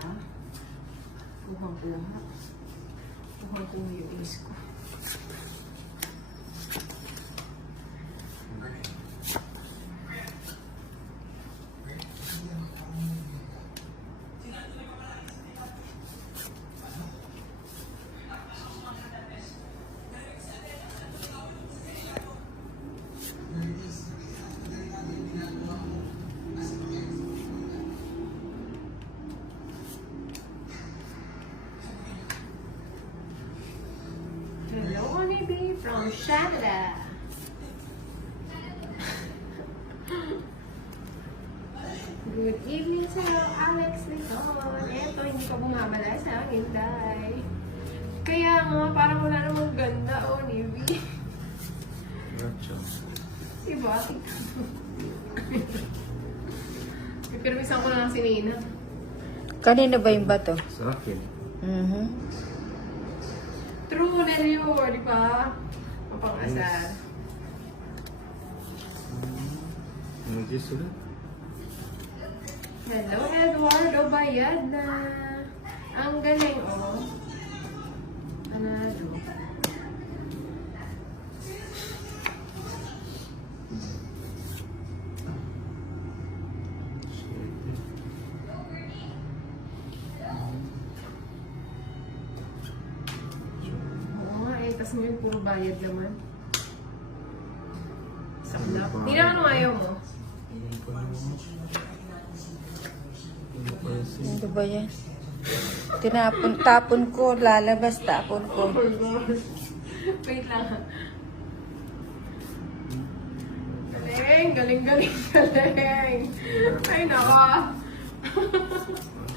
Kuhang-kuha. Kuhang-kuha yung ace ko. Hello, Honeybee from Canada. Good evening sa'yo, Alex Nicole. Eto, hindi ka bumabala sa akin, Day. Kaya nga, parang wala namang ganda, Honeybee. Diba? Pipirmisan ko na lang si Nina. Kanina ba yung bato? Sa akin. True, Nelio, di ba? Mapang-asar. Mag-guess ulit. Hello, Eduardo Bayad na. Ang galing, oh. Analo. Oo nga eh, tas ngayon puro bayad naman. Saklap. Hindi naman nung ayaw mo. Ano ba yan? Tapon ko, lalabas, tapon ko. Oh my God. Wait lang. Galing, galing, galing, galing. Ay, naka.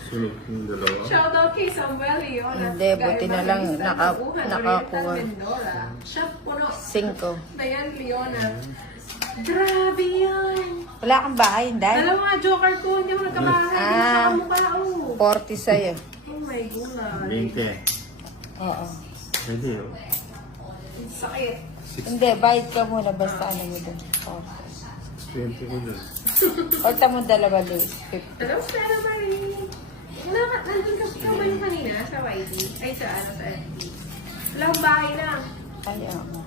Sunod yung dalawa. Shoutout kay Samuel Leon. Hindi, buti na lang nakakuha. Siya puno. 5. Dayan Leona. Grabe yan. Wala kang bahay, hindi? Alam mo nga, joker ko. Hindi ako nagkabahay. Hindi sa kamukha. 40 sa'yo. Oh my God. 20. Oo. Pwede oh. Sakit. Hindi, bayad ka muna, basta ano mo doon. 20 ko dun. Orta mo dalawa, Luis. 50. Hello, Sarah Marie. Nandun ka ba yung kanina sa YT? Ay, sa ano, sa FB. Wala akong bahay na. Ay, oo.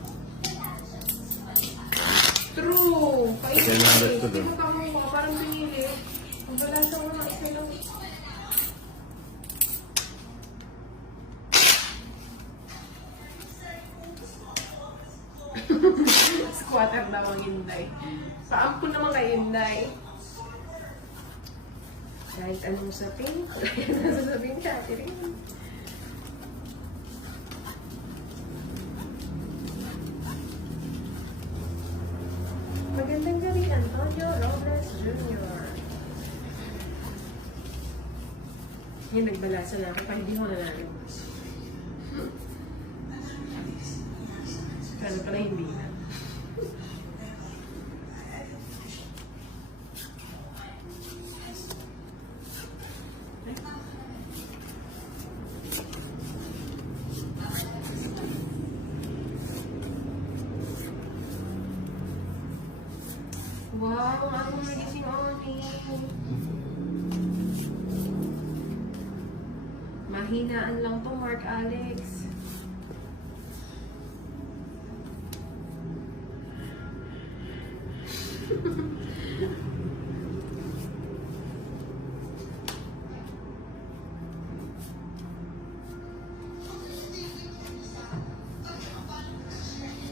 True. Kaya nabat ko Hindi doon. mo kamukha. Parang binili. Ang wala sa mga isa lang. Squatter daw ang Inday. Paampun naman kay Inday. Kahit anong sabihin, kahit anong sasabihin siya, rin. Magandang gabi, Antonio Robles Jr. Yan, nagbalasa na ako pa hindi ko nanalo. Kala pala hindi na. Wow, ano mo nagising Oni? Mahinaan lang to, Mark Alex.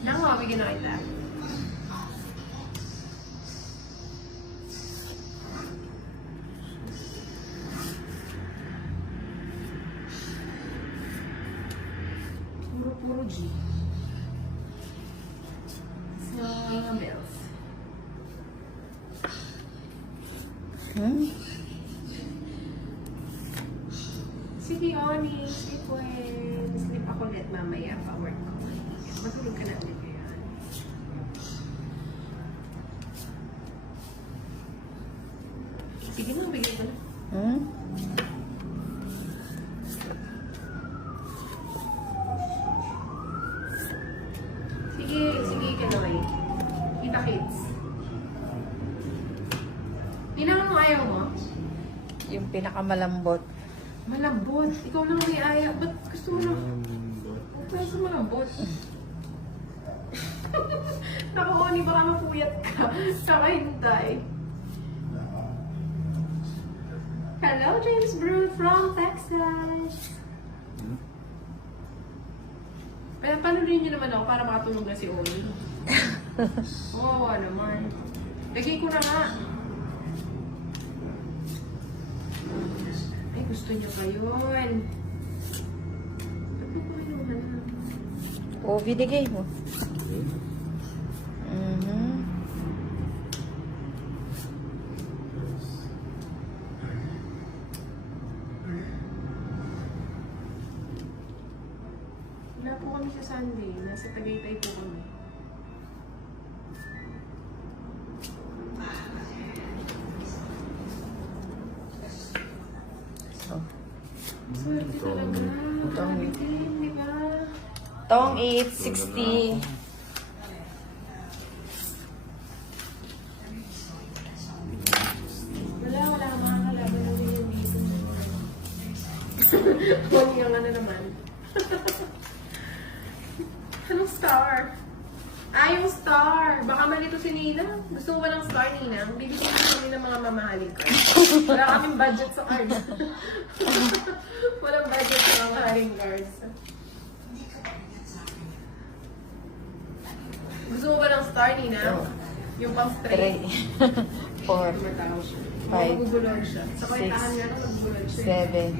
Nakawagin na kita. Puro G. Smells. Sige, Oni. Sleep well. Sleep ako ulit mamaya pa work ko. Matulog ka na ulit yan. Sige na, bigyan ko na. Sige, Kanoy. Kita kids. Hindi naman mo ayaw mo? Yung pinakamalambot. Malambot. Ikaw lang may aya. Ba't gusto mo lang? Ba't gusto mo malambot? Naku, Oni, baka mapuyat ka. Kakahintay. Hello, James Brown from Texas. Pero panurin niyo naman ako para makatulog na si Oni. Oo, naman. Lagay ko na nga. Ay, gusto niyo pa yun. Ba't mo pa kinuha na? O, binigay mo. Wala po kami sa Sunday. Nasa Tagaytay po kami. Oh. Swerte talaga. Nakalitin, di ba? Tong 860. Wala mga kalaban na rin yung dito. Huwag yung ano naman. Anong star? Ah, yung star. Baka malito si Nina. Gusto mo ba ng star, Nina? Bibigyan ko kami ng mga mamahalin ka. Wala kaming budget sa cards. Walang budget sa mamahalin cards. Gusto mo ba ng star, Nina? Yung pang 3, straight. 4, Matao siya. Five, Magugulong siya. Sa kwentahan six, nga na magugulong siya. 7,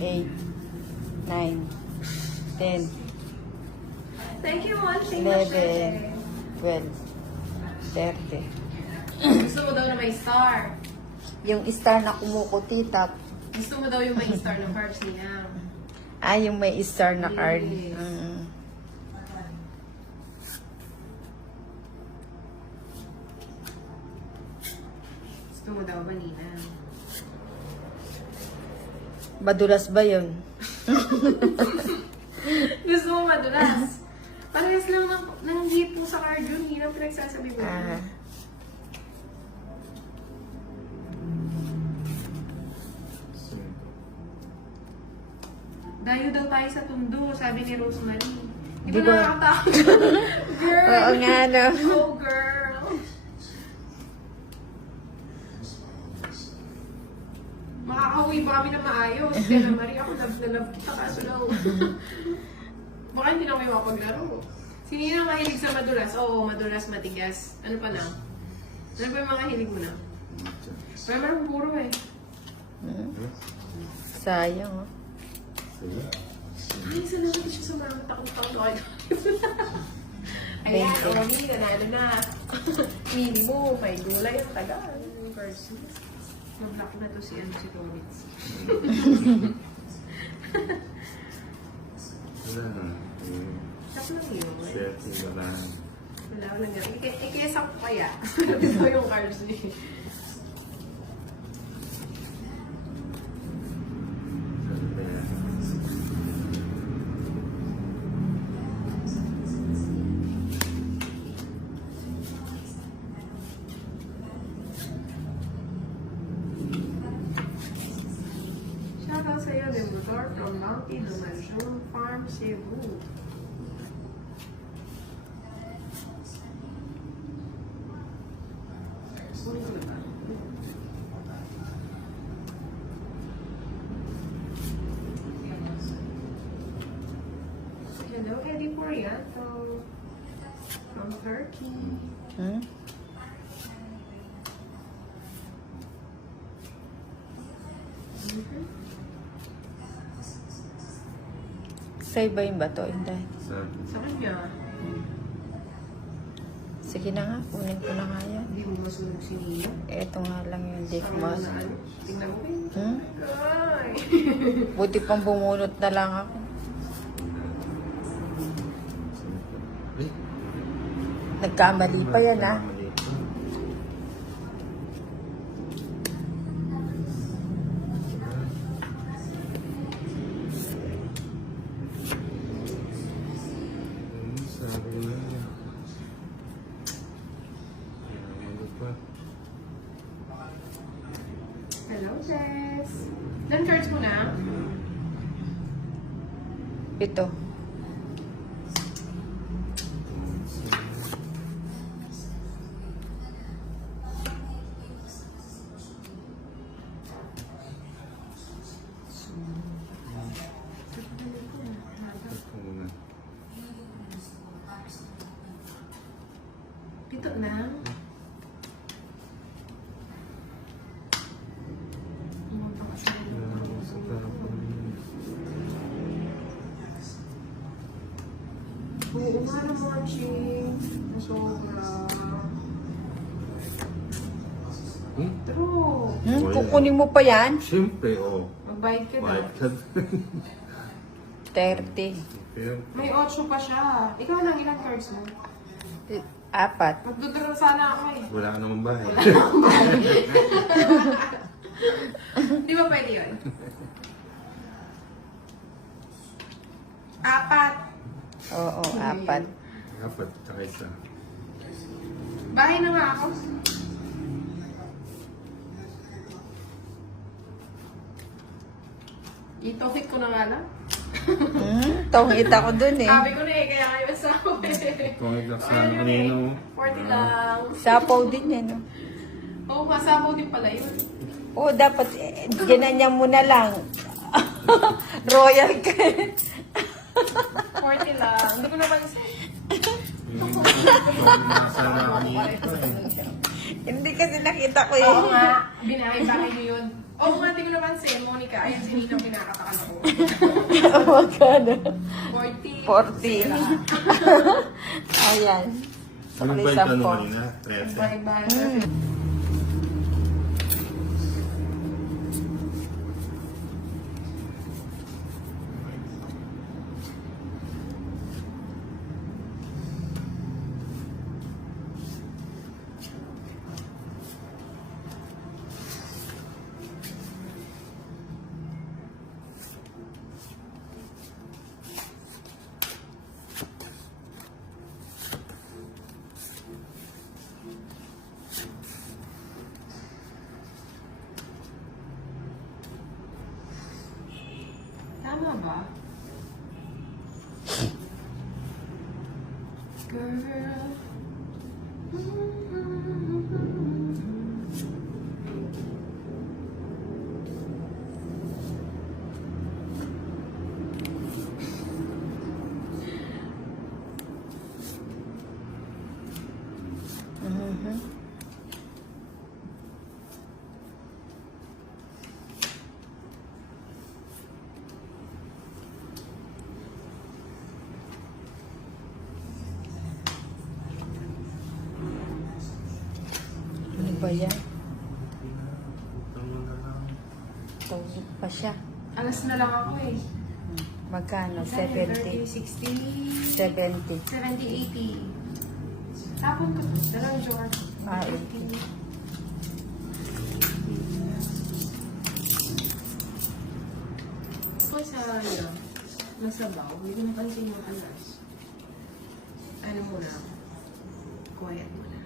8, 9, 10, Thank you, Mon. 11, 12, 30. Gusto mo daw na may star. Yung star na kumukuti, tap. Gusto mo daw yung may star ng cards niya. Ah, yung may star na card. Yes. Gusto mo daw ba, Nina? Madulas ba yun? Gusto mo madulas? Parehas lang ng hit mo sa card yun. Nina, pinagsasabi mo. Ah. Dayo daw tayo sa tundo, sabi ni Rosemary. Di Di ba ba? nakakatakot? Girl! Oo nga, no? Oh, girl! Makakauwi ba kami na maayos? Kaya na, Marie, ako love na love kita, kaso daw. Baka hindi na kayo makapaglaro. Si Nina mahilig sa madulas. Oo, madulas, matigas. Ano pa na? Ano pa yung mga hilig mo na? Pero meron puro eh. Sayang, oh. Ay, sana natin siya sumagot akong pangkod. Ayan, Oni, nanalo na. Minimum, may gulay ang tagal. Versus. Mag-block na to si Torits. Wala na. Tapos lang yun. Swerte na lang. Wala ko lang gano'n. Ikesa ko kaya. Ito yung cards niya. Shoutout sa'yo, Demotor, from Bounty Dumansion Farm, Cebu. Kunin ko na ba? Hello, Eddie Poriato. From Turkey. Hmm? Mhm. Sa'yo ba yung bato, Inday? Sabi. Sa kanya, Sige na nga, kunin ko na nga yan. hindi mo masunog si Nina. Eto nga lang yung di ko Sama mas... na ano. Tingnan mo kayo. Hmm? Ay! Buti pang bumunot na lang ako. Eh, Nagkamali pa yan, ah. Mali. Sabi na. Ano pa? Hello, Jess. Ilan cards mo na? Ito. Ito muna. Pito na. Sa tapon. Oo nga naman, Ching. Sobra. True. Kukunin mo pa yan? Siyempre, oo. Magbayad ka na. Bayad ka. 30. Pero, May 8 pa siya. Ikaw lang, ilang cards mo? 4. Magduduro sana ako eh. wala ka naman bayad. Di ba pwede yun? 4. Oo, 4. Dapat, tsaka isa. Bahay na nga ako. I-topic ko na nga lang. Tongita ko dun eh. Sabi ko na eh, kaya kayo sa Kung ikaw sa kanino. 40 lang. Sapaw din yan. No? Oo, masabaw din pala yun. Oo, dapat ginanyan mo na lang. Royal ka. 40 lang. Hindi ko naman Sana kanino. Hindi kasi nakita ko Oo eh. nga, binahay-bahay niyo yun. Oo nga, hindi ko napansin, Monica. Ayan, si Ninong pinakatakal ako. Magkano? 40. 40. Ayan. Ano ba yung tanong kanina? 13. Bye-bye. Tama ba? Girl. Mhm. Ano ba yan? Tama na lang. Tawag pa siya. Alas na lang ako eh. Magkano? 30, 70. 60, 70. 70, 80. Tapon ko. Dalawang George. Ah, 80. Kung sa nasabaw, hindi ko napansin yung alas. Ano muna? Quiet muna.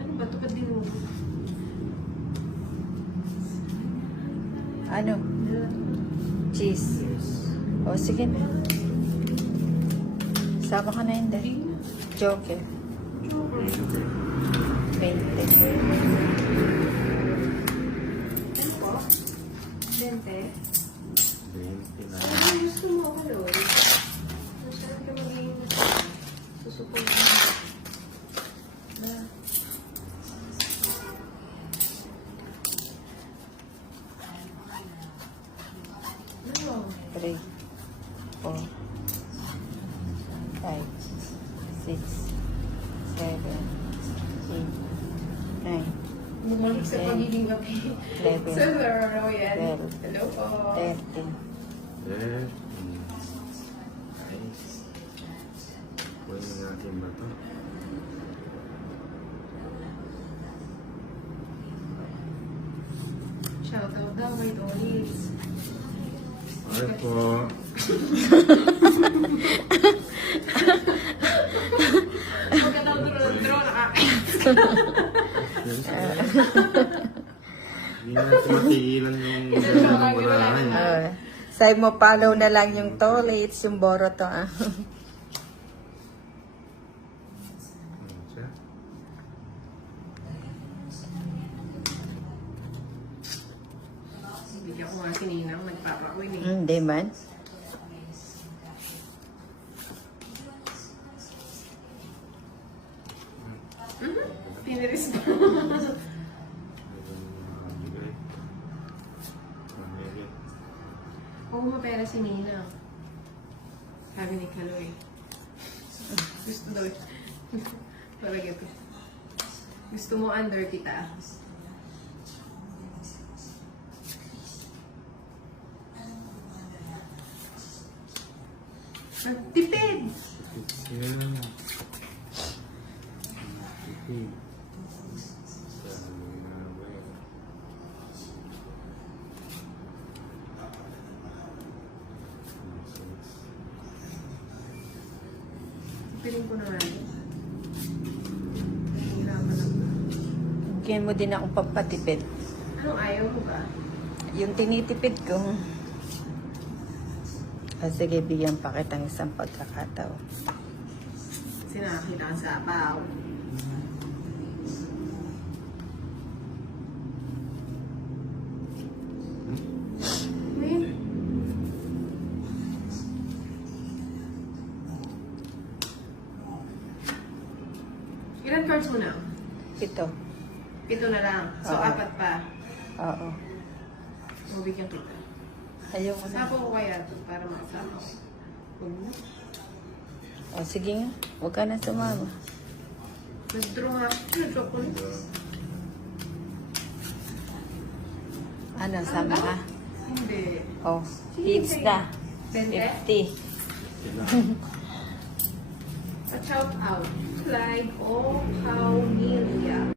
Ano ba? Tupad din mo. Ano? Cheese. O, sige na. Sama ka na yun dahil. Joker. 20. Ano po? 20? 20 na. Ano gusto mo ako, Lord? Ano? 3, 4, 5, 6, 7, 8, 9, Bumalik sa pagiging wapi. 11, Sir Royal. 12, Hello po. 13. Eh, nice. Kunin natin ba ito? Shoutout daw kay Doris. Ay po. Pagkatapos draw nakakainis. Hindi natin matigilan yung ganda ng barahan. Side mo, follow na lang yung toilets, yung boroto. Siya. Bigyan ko nga si Ninang, nagpapawin eh. Hindi man. Tiniris ko. Bigay. Bigay. Oo, mapera si Ninang. Sabi ni Kaloy. Gusto daw. Parang ito. Gusto mo under kita. Tipid! Siya. Tipid. Piling ko naman. Hirapan ako. Bigyan mo din akong pampatipid. Anong ayaw mo ba? Yung tinitipid ko. Sige, bigyan pa kitang isang pagkakataon. Sinakita ang sapaw. Wait. Ilan cards mo na? Ito. 7 na lang. So, Oo. 4 pa. Oo. Mabigyan kita. Ayaw mo na. Sapo ko kaya ito para makasama ko. Huwag na. O, sige nga. Huwag ka na sumama. Nag-draw nga. Nag-draw ko na. Ano, sama ka? Hindi. Oh, hits na. 50. A shout out. Clyde O. Paumilia.